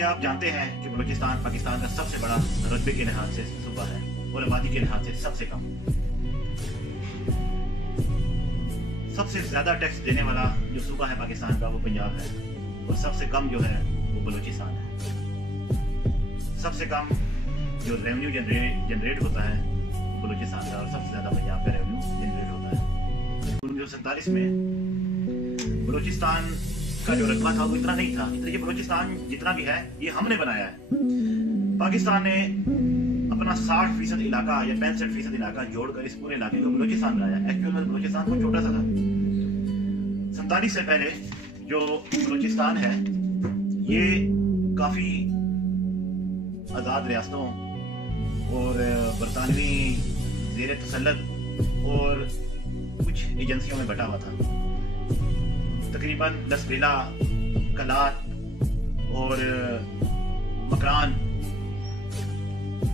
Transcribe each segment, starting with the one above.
क्या आप जानते हैं कि बलूचिस्तान पाकिस्तान का सबसे बड़ा रकबे के लिहाज से सूबा है और आबादी के लिहाज से सबसे कम। सबसे ज्यादा टैक्स देने वाला जो सूबा है पाकिस्तान का वो पंजाब है और सबसे कम जो है वो बलूचिस्तान है। सबसे कम जो रेवेन्यू जनरेट होता है बलूचिस्तान का और सबसे ज्यादा पंजाब का रेवेन्यू जनरेट होता है। 1947 में बलूचिस्तान का जो रकबा था वो इतना नहीं था। ये बलूचिस्तान जितना भी है ये हमने बनाया है। पाकिस्तान ने अपना 60% इलाका या 65% इलाका जोड़कर इस पूरे इलाके को बलूचिस्तान बनाया। एक्चुअल में बलूचिस्तान बहुत छोटा सा था। 47 से पहले जो बलूचिस्तान है ये काफी आजाद रियासतों और बरतानवी जेर तसल्लुत और कुछ एजेंसियों में बटा हुआ था। तकरीबन लसबेला, कलात और मकरान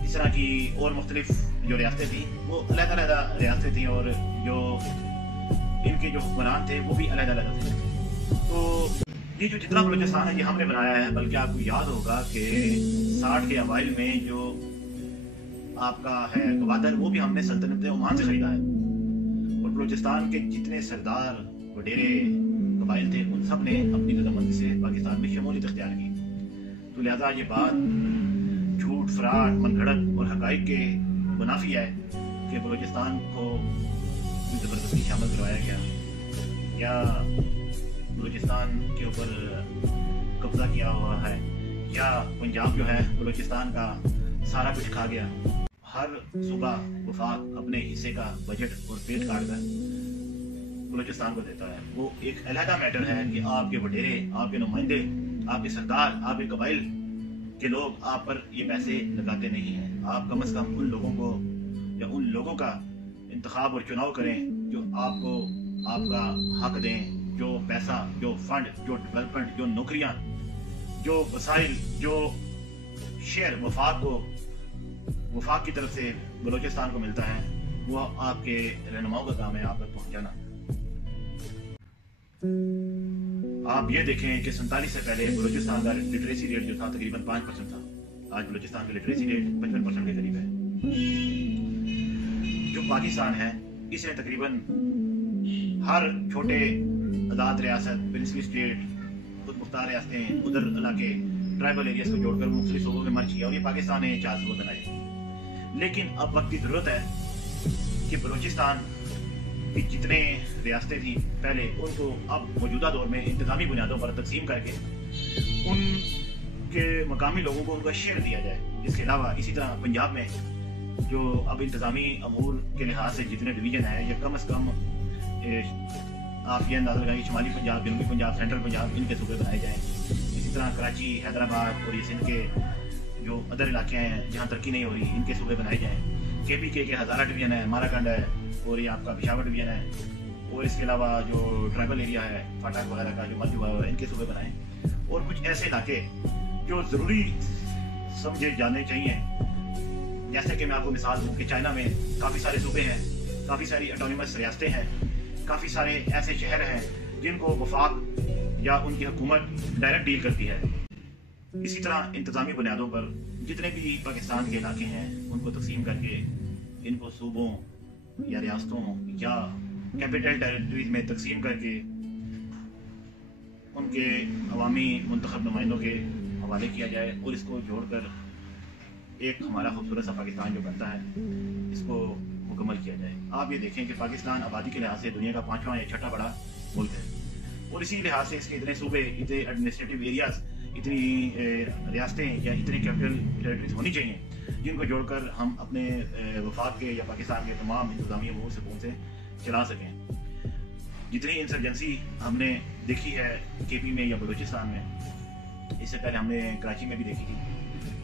इस तरह की और मुख्तलिफ जो रियासतें थी वो अलग-अलग रियासतें थी और जो इनके जो हुक्मरान थे वो भी अलग-अलग थे। तो ये जो जितना बलूचिस्तान है ये हमने बनाया है। बल्कि आपको याद होगा कि 60 के अवाइल में जो आपका है गवादर वो भी हमने सल्तनत ओमान से खरीदा है और बलूचिस्तान के जितने सरदार वडेरे कबाइल थे उन सब ने अपनी रजामंदी से पाकिस्तान में शमूलियत इख्तियार की। तो लिहाजा ये बात झूठ, फ्रॉड, मनगढ़ंत और हकाइक के मुनाफी है कि बलूचिस्तान को जबरदस्ती शामिल करवाया गया या बलूचिस्तान के ऊपर कब्जा किया हुआ है या पंजाब जो है बलूचिस्तान का सारा कुछ खा गया। हर सूबा वफाक अपने हिस्से का बजट और पेट काट कर बलूचिस्तान को देता है। वो एक अलहदा मैटर है कि आपके वडेरे, आपके नुमाइंदे, आपके सरदार, आपके कबाइल के लोग आप पर ये पैसे लगाते नहीं हैं। आप कम से कम उन लोगों को या उन लोगों का इंतखाब और चुनाव करें जो आपको आपका हक दें, जो पैसा, जो फंड, जो डेवलपमेंट, जो नौकरियां, जो वसाइल, जो शेयर वफाक की तरफ से बलूचिस्तान को मिलता है वो आपके रहनुमाओं का काम है आप तक पहुंचाना। आप ये देखें कि 47 से पहले बलूचिस्तान का लिटरेसी रेट जो था तकरीबन 5% था। आज बलूचिस्तान का लिटरेसी रेट 55% के करीब है। जो पाकिस्तान है इसे तकरीबन हर छोटे आजाद रियासत, प्रिंसली स्टेट, खुद मुख्तार रियासतें, उधर इलाके, ट्राइबल एरियाज को जोड़कर मुख्तलिफ सूबों में मर्ज किया और ये पाकिस्तान ने 4 सूबे बनाए। लेकिन अब वक्त की जरूरत है कि बलूचिस्तान की जितने रियासतें थी पहले उनको अब मौजूदा दौर में इंतजामी बुनियादों पर तकसीम करके उनके मकामी लोगों को उनका शेयर दिया जाए। इसके अलावा इसी तरह पंजाब में जो अब इंतजामी अमूर के लिहाज से जितने डिवीजन है ये कम से कम आप ये अंदाजा लगाइए शुमाली पंजाब, जनूबी पंजाब, सेंट्रल पंजाब इनके सूबे बनाए जाएँ। इसी तरह कराची, हैदराबाद और ये सिंध के जो अदर इलाके हैं जहाँ तरक्की नहीं हो रही इनके सूबे बनाए जाएँ। KPK के हज़ारा डिवीजन है, माराकंड है और ये आपका पिशावर डिवीजन है और इसके अलावा जो ट्राइबल एरिया है फाटक वगैरह का जो मर्ज हुआ है इनके सूबे बनाएं और कुछ ऐसे इलाके जो ज़रूरी समझे जाने चाहिए। जैसे कि मैं आपको मिसाल दूँ कि चाइना में काफ़ी सारे सूबे हैं, काफ़ी सारी ऑटोनमस रियासतें हैं, काफ़ी सारे ऐसे शहर हैं जिनको वफाक या उनकी हुकूमत डायरेक्ट डील करती है। इसी तरह इंतजामी बुनियादों पर जितने भी पाकिस्तान के इलाके हैं उनको तकसीम करके इनको सूबों या रियासतों या कैपिटल टेरिटरीज में तकसीम करके उनके अवामी मुंतखब नुमाइंदों के हवाले किया जाए और इसको जोड़कर एक हमारा खूबसूरत सा पाकिस्तान जो बनता है इसको मुकम्मल किया जाए। आप ये देखें कि पाकिस्तान आबादी के लिहाज से दुनिया का 5वां या 6ठा बड़ा मुल्क है और इसी लिहाज से इसके इतने सूबे, इतने एडमिनिस्ट्रेटिव एरियाज, इतनी रियासतें या इतनी कैपिटल टेरिटरीज होनी चाहिए जिनको जोड़कर हम अपने वफाक के या पाकिस्तान के तमाम इंतजामी अमूर से चला सकें। जितनी इंसर्जेंसी हमने देखी है KP में या बलूचिस्तान में, इससे पहले हमने कराची में भी देखी थी,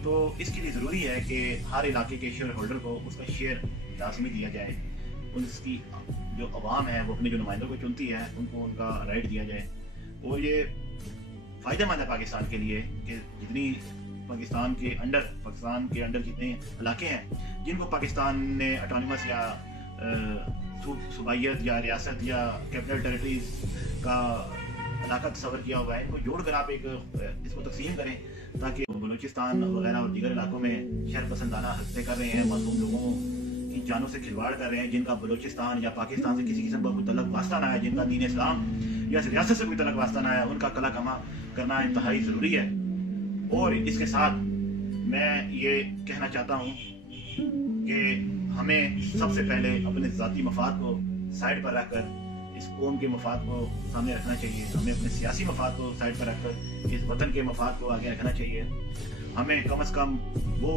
तो इसके लिए ज़रूरी है कि हर इलाके के शेयर होल्डर को उसका शेयर लाजमी दिया जाए। उसकी जो अवाम है वो अपने जो नुमाइंदों को चुनती है उनको उनका राइट दिया जाए और ये फ़ायदेमंद है पाकिस्तान के लिए कि जितनी पाकिस्तान के अंडर जितने इलाके हैं जिनको पाकिस्तान ने ऑटोनमस या सूबाइयत या रियासत या कैपिटल टेरिटरीज का इलाका तस्वर किया हुआ है, इनको जोड़कर आप एक इसको तकसीम करें ताकि बलूचिस्तान वगैरह और दीगर इलाकों में शहर पसंदाना हरकतें कर रहे हैं, मासूम लोगों की जानों से खिलवाड़ कर रहे हैं, जिनका बलूचिस्तान या पाकिस्तान से किसी किस्म का कोई तलक वास्ता ना है, जिनका दीन इस्लाम या इस रियासत से कोई तलक वास्ता ना है, उनका कला कमा करना इंतहाई ज़रूरी है। और इसके साथ मैं ये कहना चाहता हूँ कि हमें सबसे पहले अपने ज़ाती मफाद को साइड पर रखकर इस कौम के मफाद को सामने रखना चाहिए। हमें अपने सियासी मफाद को साइड पर रखकर इस वतन के मफाद को आगे रखना चाहिए। हमें कम से कम वो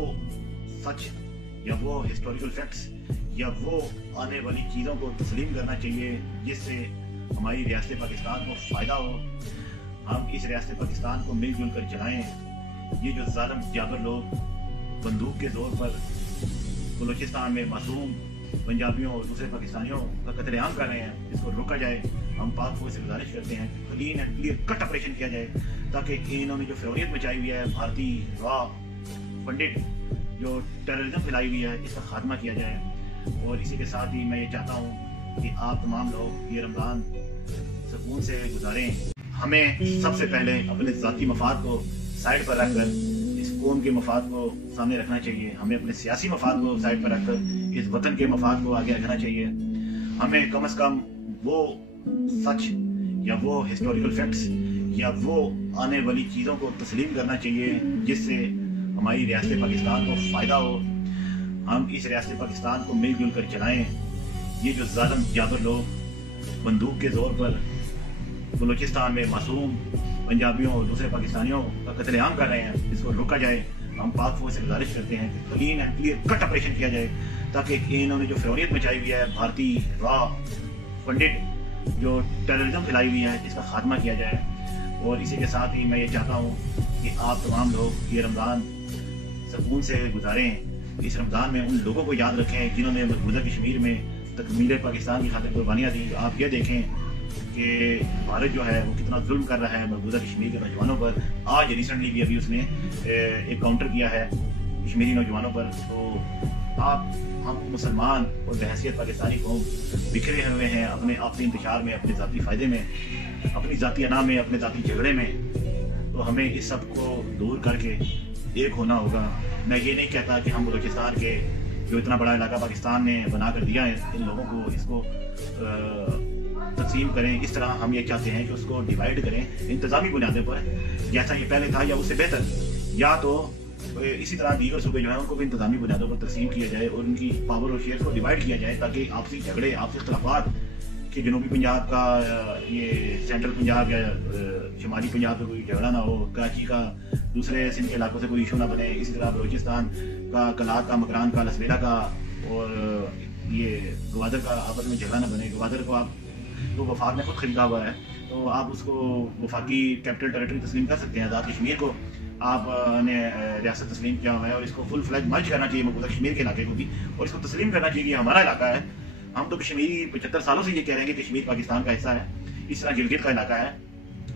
सच या वो हिस्टोरिकल फैक्ट्स या वो आने वाली चीज़ों को तस्लीम करना चाहिए जिससे हमारी रियासत पाकिस्तान को फ़ायदा हो। हम इस रियासत पाकिस्तान को मिलजुल कर चलाएँ। ये जो ज़ालिम जाबर लोग बंदूक के ज़ोर पर बलूचिस्तान में मासूम पंजाबियों और दूसरे पाकिस्तानियों का कत्लेआम कर रहे हैं, इसको रोका जाए। हम पाक फौज से गुजारिश करते हैं clean and clear cut operation किया जाए ताकि इन्होंने जो फिरौनियत मचाई हुई है, भारतीय रॉ पंडित जो टेररिज्म फैलाई हुई है, इसका खात्मा किया जाए। और इसी के साथ ही मैं ये चाहता हूँ कि आप तमाम लोग ये रमज़ान सुकून से गुजारें। हमें सबसे पहले अपने ज़ाती मफाद को साइड पर रखकर इस कौम के मफाद को सामने रखना चाहिए। हमें अपने सियासी मफाद को साइड पर रखकर इस वतन के मफाद को आगे रखना चाहिए। हमें कम से कम वो सच या वो हिस्टोरिकल फैक्ट्स या वो आने वाली चीज़ों को तस्लीम करना चाहिए जिससे हमारी रियासत पाकिस्तान को फ़ायदा हो। हम इस रियासत पाकिस्तान को मिलजुल कर चलाएँ। ये जो ज़ालिम जाबर लोग बंदूक के ज़ोर पर बलूचिस्तान में मासूम पंजाबियों और दूसरे पाकिस्तानियों का कत्लेआम कर रहे हैं, इसको रोका जाए। हम पाक फौज से गुजारिश करते हैं कि clean and clear cut operation किया जाए ताकि इन्होंने जो फिरौनियत मचाई हुई है, भारतीय रॉ पंडित जो टेररिज्म फैलाई हुई है, इसका खात्मा किया जाए। और इसी के साथ ही मैं ये चाहता हूँ कि आप तमाम लोग ये रमज़ान सुकून से गुजारें। इस रमज़ान में उन लोगों को याद रखें जिन्होंने मकबूजा कश्मीर में तकमील पाकिस्तान की खातिर कुर्बानियाँ दी। आप ये देखें कि भारत जो है वो कितना जुल्म कर रहा है मकबूजा कश्मीर के नौजवानों पर। आज रिसेंटली भी अभी उसने एक काउंटर किया है कश्मीरी नौजवानों पर। तो हम मुसलमान और बहैसियत पाकिस्तानी कौम बिखरे हुए हैं अपने आपसी इंतशार में, अपने ज़ाती फ़ायदे में, अपनी ज़ाती अना में, अपने ज़ाती झगड़े में। तो हमें इस सब को दूर करके एक होना होगा। मैं ये नहीं कहता कि हम बलूचिस्तान के जो इतना बड़ा इलाका पाकिस्तान ने बना कर दिया है, इन लोगों को इसको तकसीम करें। इस तरह हम ये चाहते हैं कि उसको डिवाइड करें इंतज़ामी बुनियादों पर, जैसा ये पहले था या उससे बेहतर। या तो इसी तरह दीगर सूबे जो है उनको भी इंतज़ामी बुनियादों पर तकसीम किया जाए और उनकी पावर और शेयर को डिवाइड किया जाए ताकि आपसी झगड़े, आपसी इख्तलाफात कि जनूबी पंजाब का ये सेंट्रल पंजाब या शुमाली पंजाब का कोई झगड़ा ना हो, कराची का दूसरे सिंध के इलाकों से कोई इशू ना बने। इसी तरह बलूचिस्तान का कलात का, मकरान का, लसवेला का और ये गवादर का आपस में झगड़ा ना बने। गवादर को आप तो वफाक ने खुद खरीदा हुआ है, तो आप उसको वफाकी कैपिटल टेरिटरी तस्लीम कर सकते हैं। आज़ाद कश्मीर को आपने रियासत तस्लीम किया हुआ है और इसको फुल फ्लैज मर्ज करना चाहिए मकबूजा कश्मीर के इलाके को भी, और इसको तस्लीम करना चाहिए कि हमारा इलाका है। हम तो कश्मीरी 75 सालों से ये कह रहे हैं कि कश्मीर पाकिस्तान का हिस्सा है। इस तरह गिलगित का इलाका है,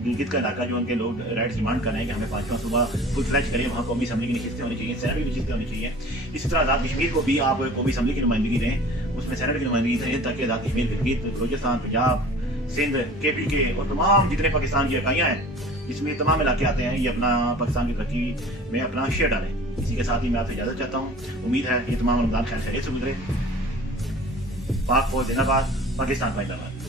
गिलगित का इलाका जो उनके लोग राइट्स डिमांड कर रहे हैं कि हमें 5वां सूबा फुल फ्लैज करें, वहाँ कौमी असम्बली की नशिस्तें होनी चाहिए, सेनेट की नशिस्तें होनी चाहिए। इसी तरह आज़ाद कश्मीर को भी आप कौमी असम्बली की नुमाइंदगी दें, उसमें सेनेट की नुमाइंदगी दें ताकि आज़ाद कश्मीर, गिलगित, बलूचिस्तान, पंजाब, सिंध, KPK और तमाम जितने पाकिस्तान की इकाइयाँ हैं जिसमें तमाम इलाके आते हैं, ये अपना पाकिस्तान की तरक्की में अपना शेयर डालें। इसी के साथ ही मैं आपसे इजाज़त चाहता हूँ। उम्मीद है ये तमाम रमज़ान खैर खैरियत से गुजरे। पाक फौज जिंदाबाद, पाकिस्तान जिंदाबाद।